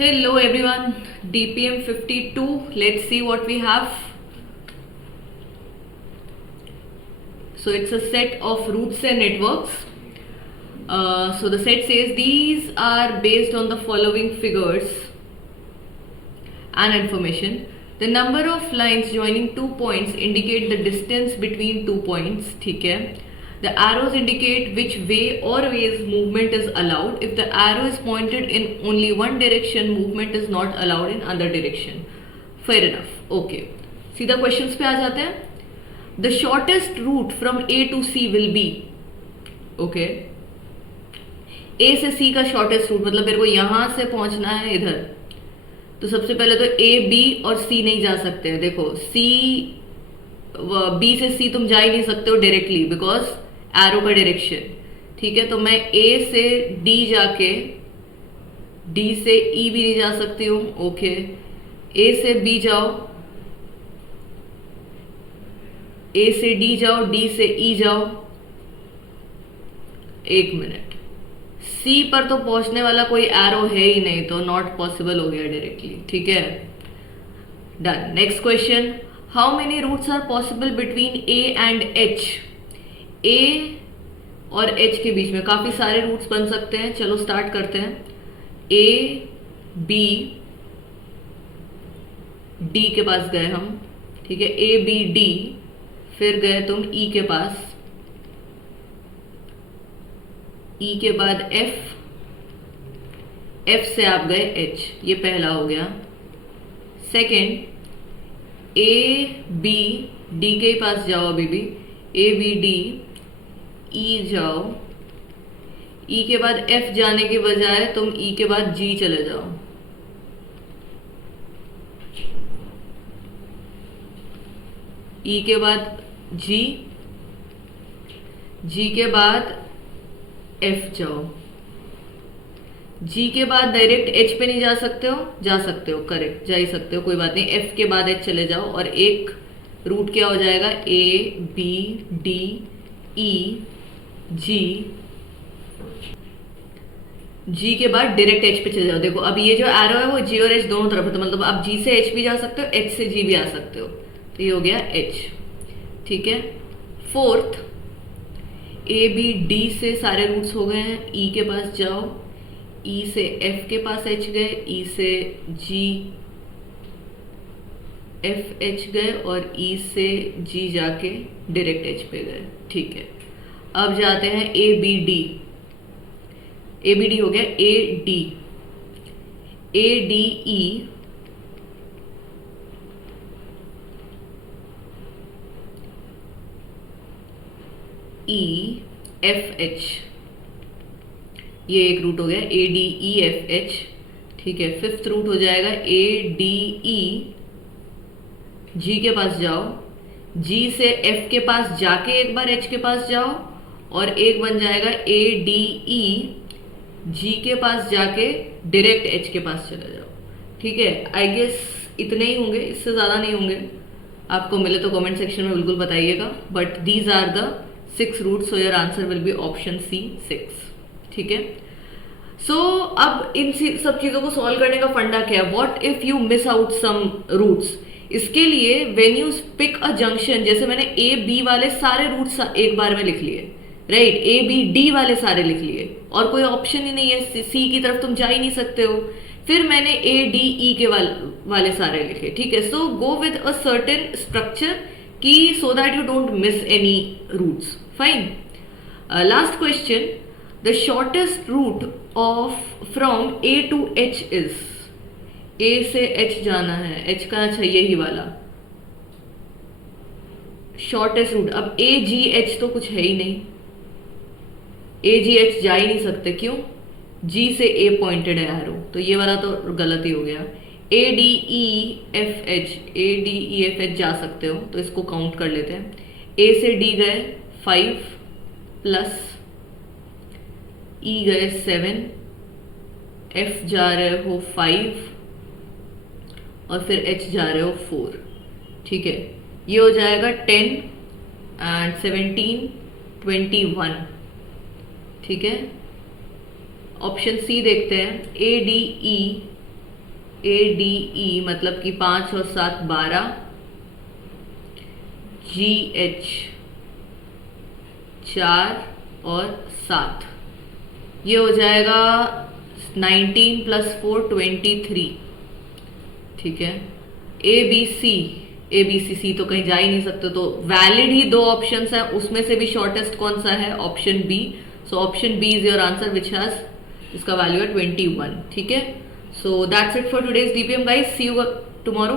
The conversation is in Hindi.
Hello everyone, DPM 52. Let's see what we have. So it's a set of roots and networks. So the set says these are based on the following figures and information. The number of lines joining 2 points indicate the distance between 2 points. ठीक है. The arrows indicate which way or ways movement is allowed. If the arrow is pointed in only one direction, movement is not allowed in other direction. Fair enough. Okay. सीधा questions पे आ जाते हैं. The shortest route from A to C will be. Okay. A से C का shortest route मतलब मेरे को यहाँ से पहुँचना है इधर. तो सबसे पहले तो A, B और C नहीं जा सकते हैं. देखो C B से C तुम जा ही नहीं सकते हो डायरेक्टली बिकॉज एरो का डायरेक्शन. ठीक है, तो मैं A से D जाके D से E भी नहीं जा सकती हूँ. ओके, A से B जाओ, A से D जाओ, D से E जाओ. एक मिनट, C पर तो पहुंचने वाला कोई एरो है ही नहीं, तो नॉट पॉसिबल हो गया डायरेक्टली. ठीक है, done. Next question. How many routes are possible between A and H? A और H के बीच में काफी सारे रूट्स बन सकते हैं. चलो स्टार्ट करते हैं. A B D के पास गए हम. ठीक है, A B D, फिर गए तुम E के पास, E के बाद F, F से आप गए H. ये पहला हो गया. सेकेंड, A B D के पास जाओ अभी भी. A B D E जाओ. E के बाद F जाने के बजाय तुम E के बाद G चले जाओ. E के बाद G, G के बाद F जाओ. G के बाद डायरेक्ट H पे नहीं जा सकते हो? जा सकते हो, करेक्ट, जा ही सकते हो, कोई बात नहीं. F के बाद H चले जाओ और एक रूट क्या हो जाएगा? A B D E G, G के बाद डायरेक्ट H पे चले जाओ. देखो अब ये जो एरो है वो G और H दोनों तरफ है, तो मतलब आप G से H भी जा सकते हो, H से G भी आ सकते हो. तो ये हो गया H. ठीक है. फोर्थ, A B D से सारे रूट्स हो गए हैं. E के पास जाओ, E से F के पास H गए, E से G F H गए और E से G जाके डायरेक्ट H पे गए. ठीक है, अब जाते हैं A B D. A B D हो गया. A D, A D E, E F H. ये एक रूट हो गया. A D E F H. ठीक है, फिफ्थ रूट हो जाएगा A D E, G के पास जाओ, G से F के पास जाके एक बार H के पास जाओ और एक बन जाएगा A D E, G के पास जाके डायरेक्ट H के पास चले जाओ. ठीक है, आई गेस इतने ही होंगे, इससे ज़्यादा नहीं होंगे. आपको मिले तो कमेंट सेक्शन में बिल्कुल बताइएगा. But these are the 6 routes, so your answer will be option C 6. ठीक है. सो अब इन सब चीज़ों को सॉल्व करने का फंडा क्या है? What if you miss out some routes? इसके लिए when you pick a junction, जैसे मैंने A B वाले सारे रूट्स एक बार में लिख लिए, राइट. A B D वाले सारे लिख लिए और कोई ऑप्शन ही नहीं है, C की तरफ तुम जा ही नहीं सकते हो. फिर मैंने A D E के वाले सारे लिखे. ठीक है, so go with a certain structure की so that you don't miss any routes. Fine. Last question. The shortest route of from A to H is. A से H जाना है, H का अच्छा यही वाला शॉर्टेस्ट रूट. अब A G H तो कुछ है ही नहीं, A G H जा ही नहीं सकते. क्यों? G से A पॉइंटेड है एरो, तो ये वाला तो गलत ही हो गया. A D E F H, A D E F H जा सकते हो, तो इसको काउंट कर लेते हैं. A से D गए 5 प्लस E गए 7, F जा रहे हो 5 और फिर H जा रहे हो 4. ठीक है, ये हो जाएगा 10 एंड 17 21. ठीक है, ऑप्शन सी देखते हैं. A D E ADE मतलब कि 5 और 7 12, GH 4 और 7, ये हो जाएगा 19 + 4 23। ठीक है, ABC तो कहीं जा ही नहीं सकते, तो वैलिड ही दो ऑप्शंस हैं, उसमें से भी शॉर्टेस्ट कौन सा है? Option B. So option B is your answer which has इसका वैल्यू है 21। ठीक है, so that's it for today's DPM guys, see you tomorrow.